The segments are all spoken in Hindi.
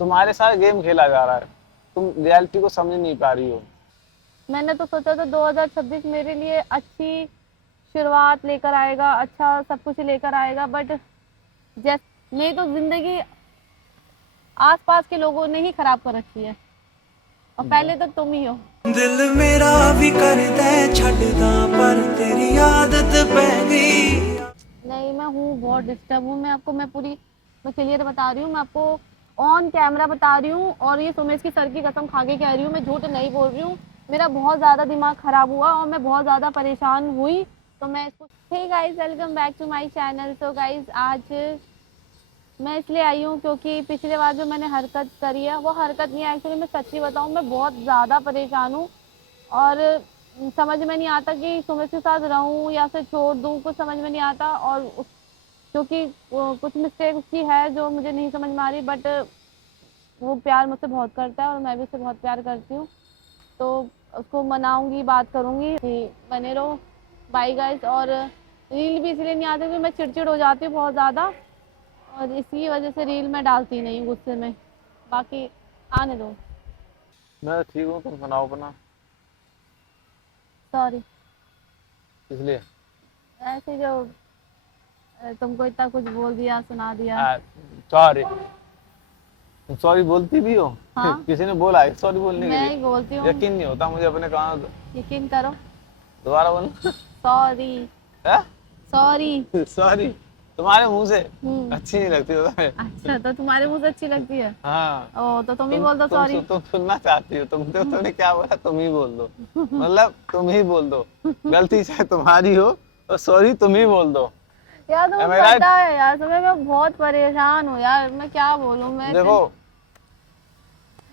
तुम्हारे साथ गेम खेला जा रहा है, तुम रियलिटी को समझ नहीं पा रही हो। मैंने तो सोचा था 2026 मेरे लिए अच्छी शुरुआत लेकर आएगा, अच्छा सब कुछ लेकर आएगा, बट जैसे मेरी तो जिंदगी आसपास के लोगों ने ही खराब कर रखी है, और पहले तो तुम ही हो। दिल मेरा भी करदा छड्डदा पर तेरी आदत पै गई। नहीं, मैं हूँ बहुत डिस्टर्ब हूँ। मैं क्लियर बता रही हूँ, मैं आपको ऑन कैमरा बता रही हूँ, और ये सुमेश की सर की कसम खा के कह रही हूँ, मैं झूठ नहीं बोल रही हूँ। मेरा बहुत ज़्यादा दिमाग खराब हुआ और मैं बहुत ज़्यादा परेशान हुई। तो मैं इसको, hey guys, welcome back to my channel. तो गाइस, आज मैं इसलिए आई हूँ क्योंकि पिछले बार जो मैंने हरकत करी है, वो हरकत नहीं है एक्चुअली। मैं सच्ची बताऊँ, मैं बहुत ज़्यादा परेशान हूँ, और समझ में नहीं आता कि सुमित के साथ रहूं या फिर छोड़ दूं, कुछ समझ में नहीं आता। और क्योंकि कुछ मिस्टेक उसकी है जो मुझे नहीं समझ में आ रही, बट वो प्यार मुझसे बहुत करता है और मैं भी उससे बहुत प्यार करती हूँ। तो उसको मनाऊंगी, बात करूंगी कि बने रहो। Bye guys. और रील भी इसलिए नहीं आती क्योंकि मैं चिड़चिड़ हो जाती हूँ बहुत ज़्यादा, और इसी वजह से रील मैं डालती नहीं हूँ गुस्से में। बाकी आने दो। मैं तो ठीक हूँ, तुम सुनाओ अपना। सॉरी, इसलिए ऐसे जो तुमको इतना कुछ बोल दिया, सुना दिया। सॉरी। तुम सॉरी बोलती भी हो? हाँ, किसी ने बोला है सॉरी बोलने के मैं लिए? ही बोलती हूँ। यकीन नहीं होता मुझे अपने कानों से। यकीन करो। दोबारा बोलना। सॉरी। सॉरी। सॉरी। तुम्हारे मुंह से हम्म। अच्छी नहीं लगती होता है। अच्छा, तो तुम्हारे मुंह से अच्छी लगती है? हाँ। ओ, तो तुम ही बोल दो सॉरी। तुम सुनना चाहती हो, तुमने क्या बोला, तुम ही बोल दो। मतलब तुम ही बोल दो। गलती चाहे तुम्हारी हो, और सॉरी तुम ही बोल दो। यार, Am तुम्हें I right? पता है यार, तुम्हें मैं बहुत परेशान हूँ यार, मैं क्या बोलूँ। देखो,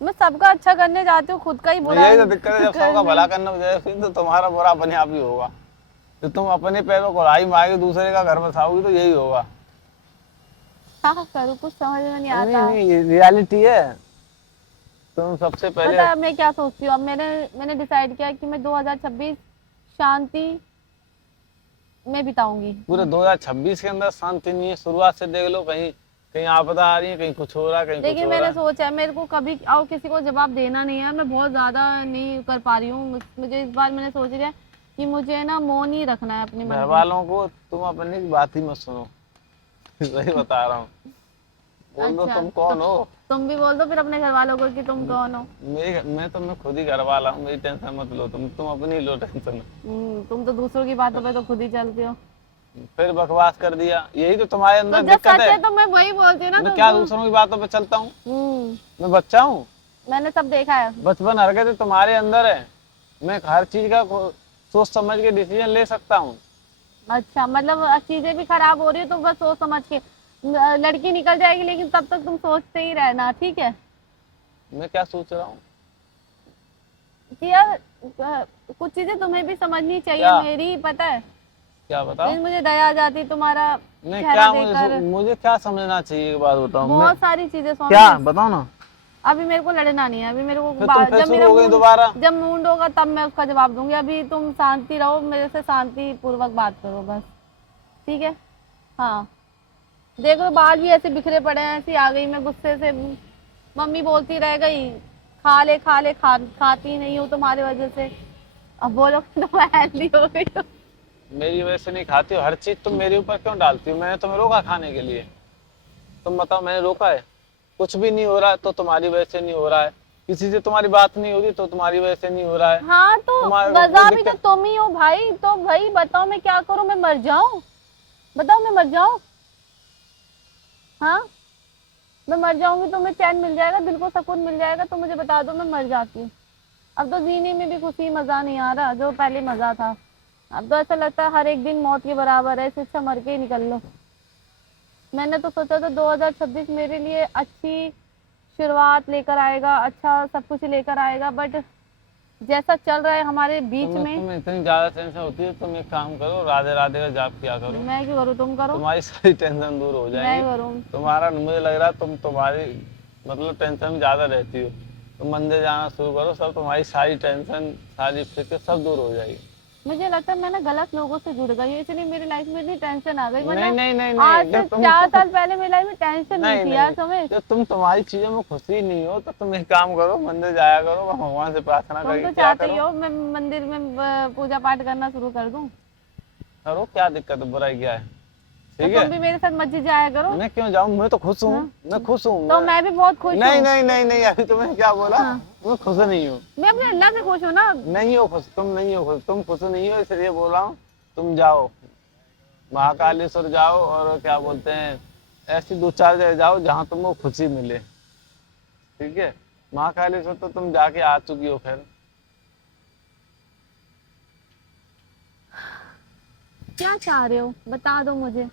मैं सबका अच्छा करने जाती हूँ, खुद का ही बुरा यही तो दिक्कत है, जब सबका करने। भला करना बजाय फिर तो तुम्हारा बुरा अपने आप ही होगा। तो तुम अपने पैरों को राई मार के दूसरे का घर बसाओगी तो यही होगा। क्या करूँ, कुछ समझ में नहीं नहीं आता। नहीं, ये रियलिटी है। तुम सबसे पता पहले है मैं क्या सोचती हूँ? अब मैंने डिसाइड किया कि मैं 2026 शांति में बिताऊंगी। पूरे 2026 के अंदर शांति नहीं है। शुरुआत से देख लो, कहीं कहीं आपदा आ रही है, कहीं कुछ हो रहा है, कहीं कुछ देखिए, हो रहा मैंने है। सोचा है मेरे को कभी और किसी को जवाब देना नहीं है। मैं बहुत ज़्यादा नहीं कर पा रही हूँ। मुझे इस बार मैंने सोच लिया कि मुझे ना मौन ही रखना है अपने मन घर को। वालों को तुम अपनी बात ही मत सुनो। सही बता रहा हूँ। बोल दो अच्छा, तुम तो कौन हो। तुम भी बोल दो फिर अपने घर वालों को कि तुम कौन हो। मैं खुद ही घर वाला हूँ, मेरी टेंशन मत लो। तुम अपनी लो टेंशन। तुम तो दूसरों की बातों पे तो खुद ही चलते हो। फिर बकवास कर दिया, यही तो तुम्हारे तो अंदर जब दिक्कत सच है। है तो मैं वही बोलती हूँ ना, मैं तो क्या तुम। दूसरों की बातों पे चलता हूँ? हम्म। मैं बच्चा हूँ? मैंने सब देखा है। बचपन हरकतें तुम्हारे अंदर है। मैं हर चीज का सोच समझ के डिसीजन ले सकता हूँ। अच्छा, मतलब चीजें भी खराब हो रही है तो बस सोच समझ के लड़की निकल जाएगी, लेकिन तब तक तुम सोचते ही रहना, ठीक है? मैं क्या सोच रहा हूँ? कि यार, कुछ चीजें तुम्हें भी समझनी चाहिए, क्या? मेरी पता है। क्या बताओ? लेकिन मुझे दया आ जाती तुम्हारा नहीं, चेहरा क्या देखकर। मुझे क्या समझना चाहिए, एक बात बताओ। मैं बहुत सारी चीजें क्या स्वामी। बताओ ना। अभी मेरे को लड़ना नहीं है। अभी मेरे को फिर तुम फिर जब शुरू मेरा हो गई मूड दोबारा। जब मूड होगा तब मैं उसका जवाब दूंगी। अभी तुम शांति रहो, मेरे से शांति पूर्वक बात करो बस, ठीक है? हाँ। देख लो, बाल भी ऐसे बिखरे पड़े हैं, ऐसी आ गई मैं गुस्से से। मम्मी बोलती रह गई, खा ले खा ले, खाती नहीं हूँ तुम्हारी वजह से। अब बोलो तो मैं हेल्दी हो गई हूँ। मेरी वजह से नहीं खाती हो हर चीज, तुम मेरे ऊपर क्यों डालती हो? मैंने तुम्हें रोका खाने के लिए? तुम बताओ, मैंने रोका है? कुछ भी नहीं हो रहा है तो तुम्हारी वजह से नहीं हो रहा है। किसी से तुम्हारी बात नहीं हो रही तो तुम्हारी वजह से नहीं हो रहा है। हाँ, तो तुम्हारे वो वजह भी तो दिक्कत। तुम ही हो भाई। तो भाई बताओ, मैं क्या करूँ? मैं मर जाऊं? बताओ, मैं मर जाऊं? हाँ, मैं मर जाऊंगी तो मैं चैन मिल जाएगा, दिल को सुकून मिल जाएगा, तो मुझे बता दो, मैं मर जाती हूँ। अब तो जीने में भी खुशी मजा नहीं आ रहा जो पहले मजा था। अब तो ऐसा लगता है हर एक दिन मौत के बराबर है, इससे अच्छा मर के ही निकल लो। मैंने तो सोचा था 2026 मेरे लिए अच्छी शुरुआत लेकर आएगा, अच्छा सब कुछ लेकर आएगा, बट जैसा चल रहा है हमारे बीच में। तुम्हें इतनी ज्यादा टेंशन होती है, तुम एक काम करो, राधे राधे का जाप किया करो। मैं क्यों करूँ? तुम करो। तुम्हारी सारी टेंशन दूर हो मैं जाएंगी। करूँ? तुम्हारा मुझे लग रहा है तुम्हारी मतलब टेंशन ज्यादा रहती हो। तुम मंदिर जाना शुरू करो, सब तुम्हारी सारी टेंशन सारी फिक्र सब दूर हो जाएगी। मुझे लगता है मैं ना गलत लोगों से जुड़ गई हूँ, इसलिए मेरी लाइफ में इतनी टेंशन आ गई। नहीं वरना नहीं नहीं आज नहीं, से जब तुम 4 साल पहले मेरी लाइफ में टेंशन नहीं नहीं थी यार, नहीं, समझ। जब तुम तुम्हारी चीजों में खुशी नहीं हो तो तुम एक काम करो, मंदिर जाया करो, भगवान से प्रार्थना तुम करके तो क्या चाहते ही करो। हो मैं मंदिर में पूजा पाठ करना शुरू कर दूं, करो, क्या दिक्कत है, बुराई क्या है, तो ठीक है। तुम भी मेरे साथ मस्जिद जाया करो। मैं क्यों जाऊं, मैं तो खुश हूँ, मैं खुश हूँ। तो मैं भी बहुत खुश नहीं हूँ। नहीं नहीं नहीं, अभी तुमने क्या बोला, हाँ। मैं खुश नहीं हूँ। मैं अपने अल्लाह से खुश हूँ ना। नहीं हो खुश, तुम नहीं हो खुश, तुम खुश नहीं हो, इसलिए बोल रहा हूँ। तुम जाओ महाकालेश्वर जाओ, और क्या बोलते हैं, ऐसी 2-4 जगह जाओ जहाँ तुमको खुशी मिले, ठीक है। महाकालेश्वर तो तुम जाके आ चुकी हो, खैर। क्या चाह रहे हो बता दो मुझे,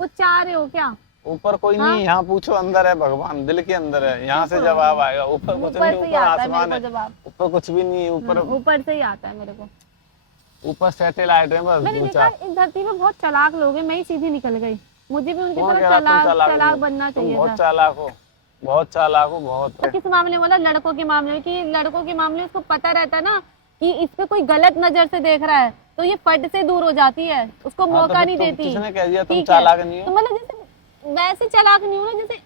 कुछ चाह रहे हो क्या? ऊपर कोई हाँ? नहीं, यहाँ पूछो, अंदर है भगवान, दिल के अंदर है, यहाँ से जवाब आएगा। ऊपर कुछ ऊपर नहीं, से ही ऊपर आता है आसमान मेरे है, को जवाब। ऊपर कुछ भी नहीं है, ऊपर ऊपर से ही आता है मेरे को। ऊपर सैटेलाइट है बस मैंने देखा 2-4। इस धरती में बहुत चालाक लोग हैं, मैं ही सीधी निकल गई। मुझे भी उनकी कौन तरह कह रहा तुम चालाक चालाक हो? बनना तुम चाहिए बहुत था। चालाक हो, बहुत चालाक हो, बहुत। किस मामले में बोला? लड़कों के मामले में, कि लड़कों के मामले में उसको पता रहता है ना कि इस पे कोई गलत नजर से देख रहा है, तो ये फट से दूर हो जाती है, उसको हाँ, तो मौका फिर नहीं तुम- देती। किसने कह दिया तुम ठीक है? चालाक नहीं तो हो? मतलब जैसे वैसे चालाक नहीं हो ना, जैसे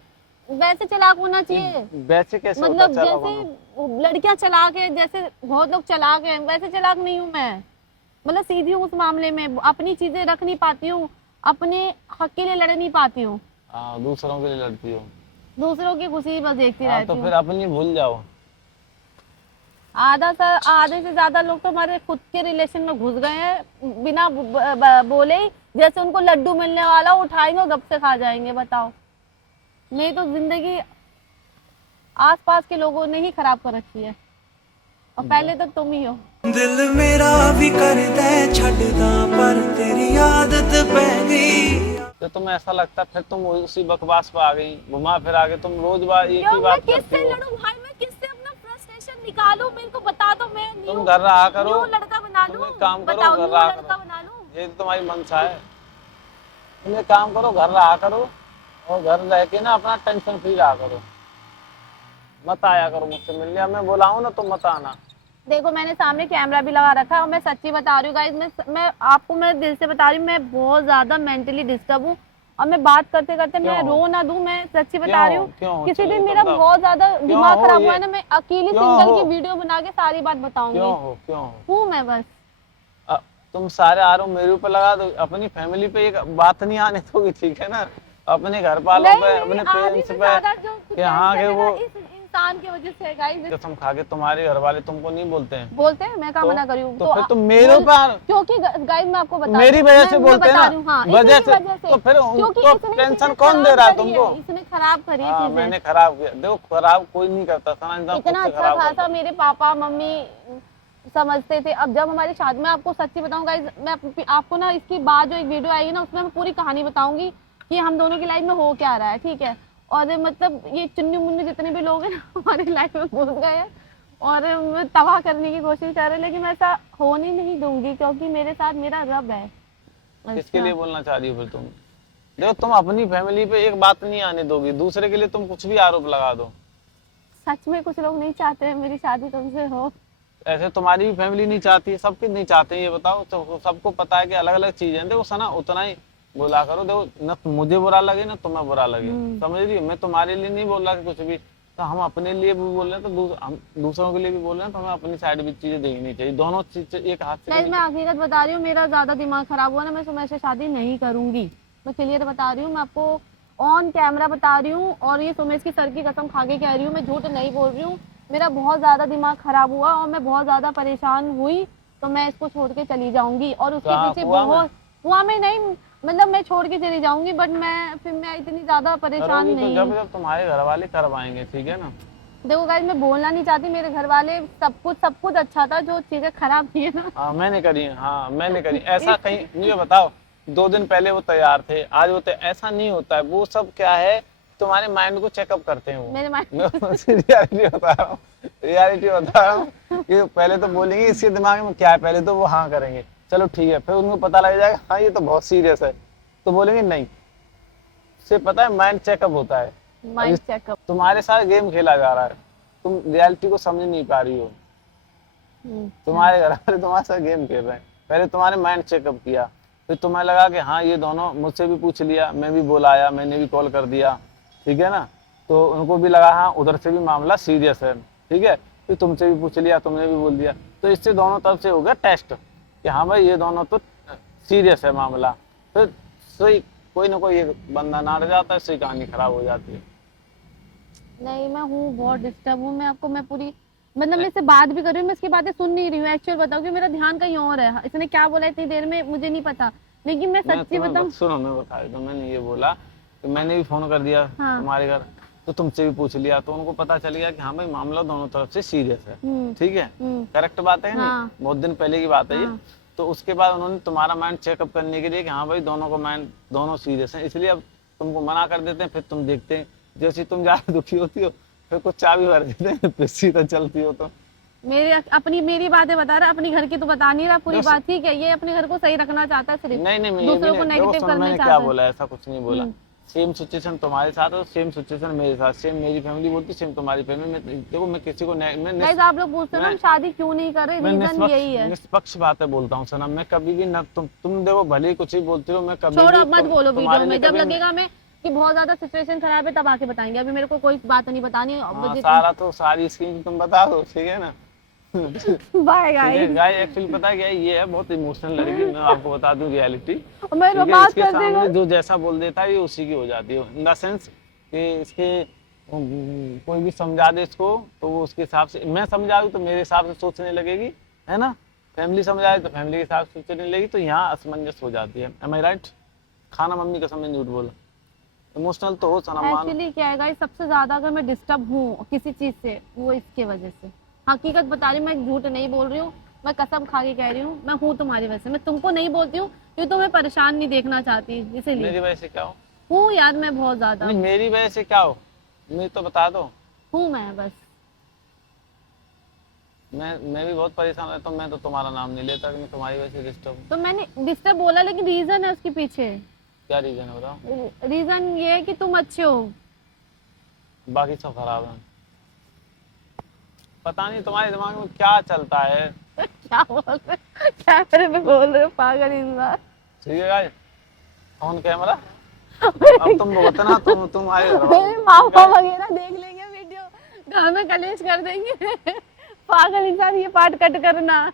वैसे चालाक होना चाहिए। वैसे कैसे होता मतलब है चालाक होना? जैसे लड़कियां चालाक है, जैसे बहुत लोग चालाक हैं, वैसे चालाक नहीं हूँ मैं। मतलब सीधी हूँ उस मामले में, अपनी चीजें रख नहीं पाती हूँ, अपने हक के लिए लड़ नहीं पाती हूँ, हाँ, दूसरों के लिए लड़ती हो। दूसरों की खुशी बस देखती हाँ, रहती तो हूँ। फिर अपनी भूल जाओ। आधे से ज्यादा लोग तो हमारे खुद के रिलेशन में घुस गए हैं, बिना बोले ही, जैसे उनको लड्डू मिलने वाला उठाएंगे और गप से खा जाएंगे। बताओ, मेरी तो जिंदगी आसपास के लोगों ने ही खराब कर रखी है, और पहले तो तुम ही हो। दिल मेरा भी करदा छड्डदा पर तेरी आदत पै गई। तो तुम्हें ऐसा लगता है, फिर तुम उसी बकवास पे आ गई, घुमा फिर आगे, तुम रोज बार एक क्यों ही मैं बात किससे करती हो। लड़ूं भाई? मैं किससे अपना फ्रस्ट्रेशन निकालूं? मेरे को बता दो, मैं तुम घर रहा करो, न्यू लड़का बना तुम लूं। एक काम करो, बताओ, घर न्यू रहा लड़का करो, बना लूं? ये तो तुम्हारी मंशा है। तुम एक काम करो, घर रहा करो, और घर रह के ना अपना टेंशन फ्री रहा करो, मत आया करो मुझसे मिलने। अब मैं बुलाऊं ना तो मत आना। देखो, मैंने सामने कैमरा भी लगा रखा है, और मैं सच्ची बता रही हूँ गाइस, मैं आपको, मैं दिल से बता रही हूँ, मैं बहुत ज्यादा मेंटली डिस्टर्ब हूँ, और मैं बात करते करते मैं क्यों? रो ना दूं, मैं सच्ची बता क्यों? रही हूँ। क्यों? किसी चलिए दिन तो मेरा बताओ। बहुत ज्यादा क्यों दिमाग हो खराब ये? हुआ है ना, मैं अकेली क्यों सिंगल हो? की वीडियो बना के सारी बात बताऊंगी। क्यों हो, क्यों हो? हूँ मैं बस। तुम सारे आरोप मेरे ऊपर लगा दो, अपनी फैमिली पे एक बात नहीं आने दोगी, ठीक है ना, अपने घर वालों नहीं, पे, नहीं, अपने आधी पेरेंट्स से पे, ज्यादा जो कि हाँ टेंशन कि है वो ना, इस इंसान की वजह से है गाइस। कसम खा के तुम्हारे घर वाले तुमको नहीं बोलते हैं। बोलते हैं, मैं कहाँ तो- मना करी हूँ? तो फिर तुम मेरे ऊपर, क्योंकि गाइस मैं आपको बता मेरी रही हूँ, वजह मैं- से मैं बोलते हैं बता ना, रही हूँ, हाँ, वजह इसी से, वजह से। तो फिर क्योंकि उनको इसने टेंशन चीजें कौन दे खराब रहा है करी तुमको? इसने खराब करी है हाँ, चीजें। मैंने खराब किया, देखो खराब कोई नहीं करता, सना इंसान खुद इतना से अच्छा खराब खासा करता। मेरे पापा मम्मी समझते थे। अब जब हमारी शादी में, आपको सच्ची बताऊं गाइस, मैं आपको ना इसकी बाद जो एक वीडियो आएगी ना, उसमें मैं पूरी कहानी बताऊंगी कि हम दोनों की लाइफ में हो क्या रहा है, ठीक है। और मतलब ये चुन्नी मुन्नी जितने भी लोग हैं ना, हमारी लाइफ में घुस गए हैं और तबाह करने की कोशिश कर रहे हैं, लेकिन मैं ऐसा होने नहीं दूंगी, क्योंकि मेरे साथ मेरा रब है। किसके लिए बोलना चाह रही हो फिर तुम? देखो, तुम अपनी फैमिली पे एक बात नहीं आने दोगी, दूसरे के लिए तुम कुछ भी आरोप लगा दो। सच में कुछ लोग नहीं चाहते हैं मेरी शादी तुमसे हो। ऐसे तुम्हारी भी फैमिली नहीं चाहती है, सबके नहीं चाहते हैं, ये बताओ। तो सबको पता है कि अलग अलग चीजें हैं। देखो सना, उतना ही बोला करो, देखो न मुझे बुरा लगे ना तुम्हें बुरा लगे, समझ रही हो? मैं तुम्हारे लिए नहीं बोल रहा कि कुछ भी, तो हम अपने लिए भी बोल रहे हैं, तो हम दूसरों के लिए भी बोल रहे हैं, तो हमें अपनी साइड भी चीजें देखनी चाहिए, दोनों चीज एक हाथ से गाइस मैं हकीकत बता रही हूँ, मेरा ज्यादा दिमाग खराब हुआ ना, मैं सुमेश से शादी नहीं करूंगी। मैं क्लियर बता रही हूँ, मैं आपको ऑन कैमरा बता रही हूँ, और ये सुमेश की सर की कसम खा के कह रही हूँ, मैं झूठ नहीं बोल रही हूँ। मेरा बहुत ज्यादा दिमाग खराब हुआ और मैं बहुत ज्यादा परेशान हुई, तो मैं इसको छोड़ के चली जाऊंगी। और उसके कहाँ? पीछे कुआं में? बहुत, कुआं में नहीं, मतलब मैं छोड़ के चली जाऊंगी, बट मैं इतनी ज्यादा परेशान करोगी तो नहीं। जब जब तुम्हारे घर वाले करवाएंगे, ठीक है ना। देखो गाइस, मैं बोलना नहीं चाहती, मेरे घर वाले सब कुछ अच्छा था, जो चीजें खराब थी ना। हाँ मैंने करी, हाँ मैंने करी। ऐसा कहीं मुझे बताओ, 2 दिन पहले वो तैयार थे, आज वो ऐसा नहीं होता है। वो सब क्या है, तुम्हारे माइंड को चेकअप करते हैं वो। मेरे माइंड रियलिटी बता रहा हूँ, रियलिटी बता रहा हूँ कि पहले तो बोलेंगे इसके दिमाग में क्या है, पहले तो वो हाँ करेंगे, चलो ठीक है, फिर उनको पता लग जाएगा हाँ ये तो बहुत सीरियस है, तो बोलेंगे नहीं। से पता है माइंड चेकअप होता है। Mind checkup. तुम्हारे साथ गेम खेला जा रहा है, तुम रियलिटी को समझ नहीं पा रही हो। तुम्हारे घर वाले तुम्हारे साथ गेम खेल रहे हैं, पहले तुम्हारे माइंड चेकअप किया, फिर तुम्हें लगा कि हाँ ये दोनों, मुझसे भी पूछ लिया, मैं भी बुलाया, मैंने भी कॉल कर दिया, ठीक है ना, तो उनको भी लगा हाँ उधर से भी मामला सीरियस है, ठीक है, फिर तुमसे भी पूछ लिया, तुमने भी बोल दिया, तो इससे दोनों तरफ से हो गया टेस्ट कि हाँ भाई ये दोनों तो सीरियस है मामला। फिर सही कोई ना कोई एक बंदा ना रह जाता है, इससे कहानी खराब हो जाती है। नहीं, मैं हूँ बहुत डिस्टर्ब हूँ। मैं पूरी मतलब मैं इससे बात भी कर रही हूँ, मैं इसकी बातें सुन नहीं रही हूँ। एक्चुअल बताओ कि मेरा ध्यान कहीं और है। इसने क्या बोला इतनी देर में मुझे नहीं पता, लेकिन मैं सच्ची बताऊँ। सुनो मैं बता देता हूँ, मैंने ये बोला कि मैंने भी फोन कर दिया हाँ। तुम्हारे घर, तो तुमसे भी पूछ लिया, तो उनको पता चल गया कि हाँ भाई मामला दोनों तरफ से सीरियस है, ठीक है, करेक्ट बात है हाँ। नहीं, बहुत दिन पहले की बात है ये। हाँ। तो उसके बाद उन्होंने तुम्हारा माइंड चेकअप करने के लिए कि हाँ भाई दोनों का माइंड, दोनों सीरियस है, इसलिए अब तुमको मना कर देते हैं, फिर तुम देखते हैं जैसे तुम ज्यादा दुखी होती हो फिर कुछ चाबी भर देते हैं, फिर सीधा चलती हो। तो मेरी बातें बता रहा, अपनी घर की तो बता नहीं रहा पूरी बात। ठीक है, ये अपने घर को सही रखना चाहता है सिर्फ, नहीं मैं ये भी दूसरों को नहीं, नेगेटिव देखो सुनो, करना मैंने चाहता क्या है। बोला, ऐसा कुछ नहीं बोला। सेम सिचुएशन तुम्हारे साथ है, सेम सिचुएशन मेरे साथ, सेम मेरी फैमिली बोलती, सेम तुम्हारी फैमिली में। देखो मैं किसी को गाइस आप लोग पूछते हो ना हम शादी क्यों नहीं कर रहे, रीजन यही है। निष्पक्ष बातें बोलता हूँ सनम, मैं कभी भी ना तुम देखो भले ही कुछ ही बोलती हो, मैं कभी छोड़ो, भी अब मत बोलो वीडियो में। जब कभी लगेगा मैं कि बहुत ज्यादा सिचुएशन खराब है तब आके बताएंगे, अभी मेरे को कोई बात नहीं बतानी। सारा तो सारी स्कीम तुम बता दो, ठीक है ना। Bye guys. गाय एक्चुअली पता क्या है, ये है बहुत इमोशनल लड़की, मैं आपको बता दूं रियलिटी। मैं बात इसके कर सामने जो जैसा बोल देता है ये उसी की हो जाती है, इन द सेंस कि इसके कोई भी समझा दे इसको तो वो उसके हिसाब से, मैं समझा दूं तो मेरे हिसाब से सोचने लगेगी, है ना, फैमिली समझाए तो फैमिली के हिसाब से सोचने लगेगी, तो यहाँ असमंजस हो जाती है। एम आई राइट? खाना मम्मी का समझ झूठ बोला, इमोशनल तो हो सनम। एक्चुअली क्या है गाइस, सबसे ज्यादा अगर मैं डिस्टर्ब हूँ किसी चीज से वो इसके वजह से, हकीकत बता रही हूँ, मैं झूठ नहीं बोल रही हूँ, मैं कसम खा के कह रही हूँ, मैं हूँ तुम्हारी वजह से। मैं तुमको नहीं बोलती हूँ क्योंकि तुम्हें परेशान नहीं देखना चाहती, इसीलिए। मेरी वजह से क्या हो? हूँ यार मैं बहुत ज्यादा। नहीं मेरी वजह से क्या हो, मुझे तो बता दो। हूँ मैं बस। मैं भी बहुत परेशान रहता हूँ, मैं तो तुम्हारा नाम नहीं लेता कि मैं तुम्हारी वजह से डिस्टर्ब हूँ। तो मैंने डिस्टर्ब बोला, लेकिन रीजन है उसके पीछे। क्या रीजन है बताओ? रीजन ये है कि तुम अच्छे हो, बाकी सब खराब है। पता नहीं तुम्हारे दिमाग में क्या चलता है। क्या बोल रहे, कैमरे में बोल रहे हो पागल इंसान। ठीक है गाइस, ऑन कैमरा। अब तुम बोलते ना, तुम आए मेरे मामा वगैरह देख लेंगे वीडियो, घर में कलेश कर देंगे। पागल इंसान, ये पार्ट कट करना।